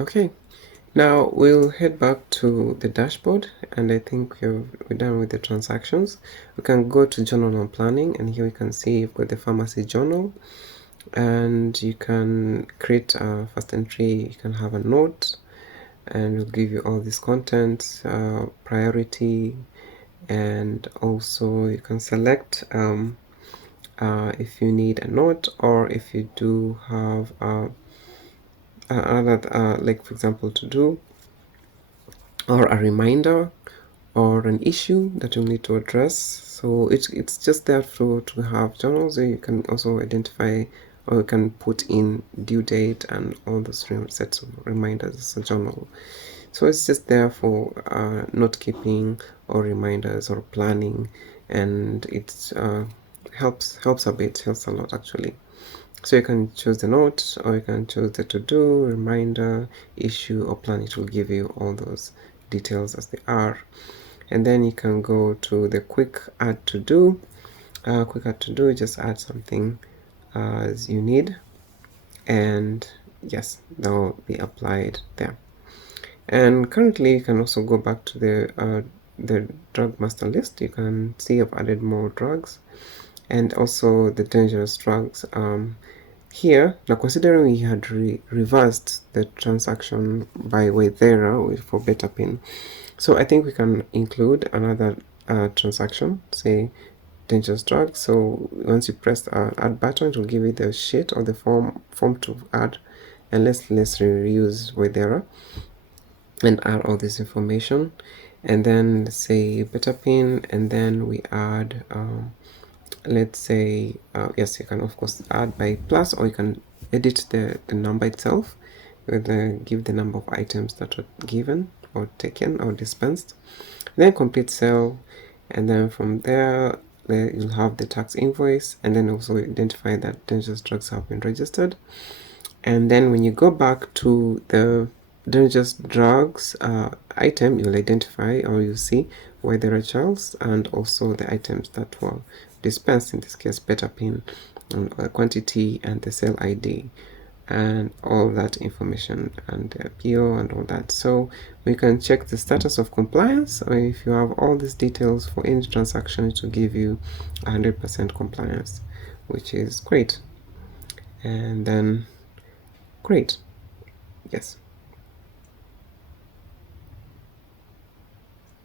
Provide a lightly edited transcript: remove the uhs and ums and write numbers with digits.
Okay, now we'll head back to the dashboard, and I think we're done with the transactions. We can go to journal and planning, and here we can see you've got the pharmacy journal, and you can create a first entry. You can have a note, and it'll give you all this content, priority, and also you can select if you need a note, or if you do have another, like for example, to do, or a reminder, or an issue that you need to address. So it's just there to have journals. So you can also identify, or you can put in due date and all those sets of reminders as a journal. So it's just there for note keeping or reminders or planning, and it helps a bit, helps a lot actually. So you can choose the note, or you can choose the to-do, reminder, issue, or plan. It will give you all those details as they are. And then you can go to the quick add to do. Quick add to do, just add something as you need, and yes, that will be applied there. And currently you can also go back to the drug master list. You can see I've added more drugs, and also the dangerous drugs. Here, now considering we had reversed the transaction by Waythera for Betapin, so I think we can include another transaction, say dangerous drug. So once you press the add button, it will give you the sheet or the form to add, and let's reuse Waythera and add all this information, and then say Betapin, and then we add let's say yes, you can of course add by plus, or you can edit the number itself with give the number of items that were given or taken or dispensed, then complete sale, and then from there you'll have the tax invoice, and then also identify that dangerous drugs have been registered. And then when you go back to the dangerous drugs item, you'll identify, or you see where there are trials, and also the items that were dispensed, in this case Betapin, and quantity and the sale ID and all that information, and the PO and all that. So we can check the status of compliance, or if you have all these details for any transaction, to give you 100% compliance, which is great. And then great, yes.